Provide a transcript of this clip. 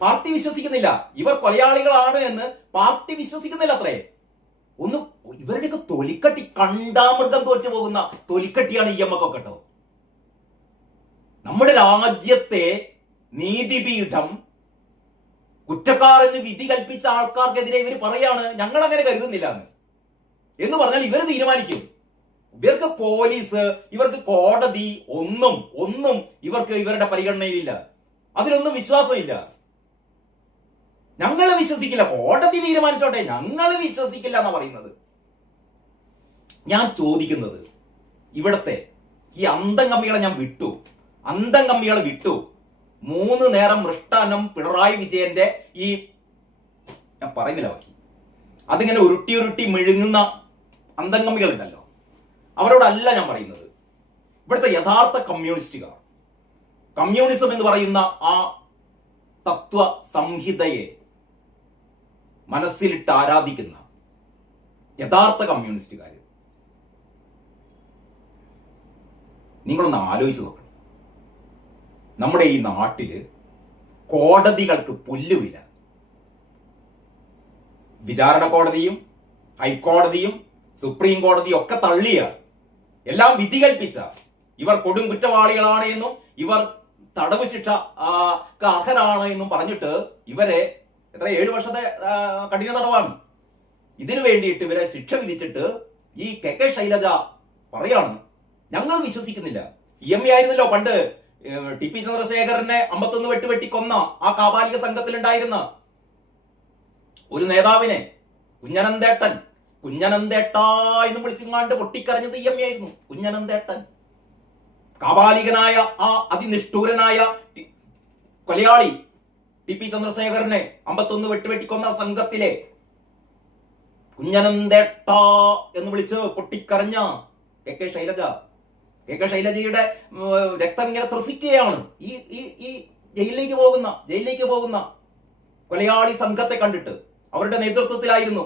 Party വിശ്വസിക്കുന്നില്ല. ഇവർ കൊലയാളികളാണ് എന്ന് പാർട്ടി വിശ്വസിക്കുന്നില്ല അത്രേ. ഒന്ന് ഇവരുടെയൊക്കെ തൊലിക്കട്ടി കണ്ടാമൃഗം തോറ്റു പോകുന്ന തൊലിക്കട്ടിയാണ് ഇ എം കേട്ടോ നമ്മുടെ രാജ്യത്തെ നീതിപീഠം കുറ്റക്കാരെന്ന് വിധി കൽപ്പിച്ച ആൾക്കാർക്കെതിരെ ഇവർ പറയാണ് ഞങ്ങൾ അങ്ങനെ കരുതുന്നില്ല എന്ന്. എന്ന് പറഞ്ഞാൽ ഇവർ തീരുമാനിക്കും. ഇവർക്ക് പോലീസ് ഇവർക്ക് കോടതി ഒന്നും ഒന്നും ഇവർക്ക് ഇവരുടെ പരിഗണനയിലില്ല. അതിലൊന്നും വിശ്വാസമില്ല. ഞങ്ങൾ വിശ്വസിക്കില്ല. കോടതി തീരുമാനിച്ചോട്ടെ ഞങ്ങൾ വിശ്വസിക്കില്ല എന്നാ പറയുന്നത്. ഞാൻ ചോദിക്കുന്നത് ഇവിടത്തെ ഈ അന്തം കമ്പികളെ ഞാൻ വിട്ടു. അന്തം കമ്പികളെ വിട്ടു. മൂന്ന് നേരം മൃഷ്ടാനം പിണറായി വിജയന്റെ ഈ ഞാൻ പറയുന്നില്ല ബാക്കി. അതിങ്ങനെ ഉരുട്ടി ഉരുട്ടി മെഴുങ്ങുന്ന അന്തംഗമികൾ ഉണ്ടല്ലോ അവരോടല്ല ഞാൻ പറയുന്നത്. ഇവിടുത്തെ യഥാർത്ഥ കമ്മ്യൂണിസ്റ്റുകാർ. കമ്മ്യൂണിസം എന്ന് പറയുന്ന ആ തത്വ സംഹിതയെ മനസ്സിലിട്ട് ആരാധിക്കുന്ന യഥാർത്ഥ കമ്മ്യൂണിസ്റ്റുകാർ നിങ്ങളൊന്ന് ആലോചിച്ച് നോക്കണം. നമ്മുടെ ഈ നാട്ടിൽ കോടതികൾക്ക് പുല്ലുവില. വിചാരണ കോടതിയും ഹൈക്കോടതിയും സുപ്രീം കോടതിയും ഒക്കെ തള്ളിയ എല്ലാം വിധി കൽപ്പിച്ച ഇവർ കൊടും കുറ്റവാളികളാണ് എന്നും ഇവർ തടവ് ശിക്ഷ അർഹരാണ് എന്നും പറഞ്ഞിട്ട് ഇവരെ എത്ര ഏഴ് വർഷത്തെ കഠിന തടവാണ്. ഇതിനു വേണ്ടിയിട്ട് ഇവരെ ശിക്ഷ വിധിച്ചിട്ട് ഈ കെ കെ ശൈലജ പറയാണ്. ഞങ്ങൾ വിശ്വസിക്കുന്നില്ല. ഇ എം എ ആയിരുന്നല്ലോ പണ്ട് ടി പി ചന്ദ്രശേഖരനെ അമ്പത്തൊന്ന് വെട്ടുവെട്ടി കൊന്ന ആ കാപാലിക സംഘത്തിലുണ്ടായിരുന്ന. ഒരു നേതാവിനെ കുഞ്ഞനന്തേട്ടൻ കുഞ്ഞനന്തേട്ട എന്ന് വിളിച്ചിങ്ങാണ്ട് പൊട്ടിക്കരഞ്ഞത് ഇ എം എ ആയിരുന്നു. കുഞ്ഞനന്തേട്ടൻ. കാപാലികനായ ആ അതിനിഷ്ഠൂരനായ കൊലയാളി ടി പി ചന്ദ്രശേഖരനെ അമ്പത്തൊന്ന് വെട്ടുവെട്ടിക്കൊന്ന സംഘത്തിലെ കുഞ്ഞനന്തേട്ട എന്ന് വിളിച്ച് പൊട്ടിക്കരഞ്ഞ K K Shailaja. K K ശൈലജയുടെ രക്തം ഇങ്ങനെ ത്രസിക്കുകയാണ്. ഈ ഈ ഈ ജയിലിലേക്ക് പോകുന്ന ജയിലിലേക്ക് പോകുന്ന കൊലയാളി സംഘത്തെ കണ്ടിട്ട് അവരുടെ നേതൃത്വത്തിലായിരുന്നു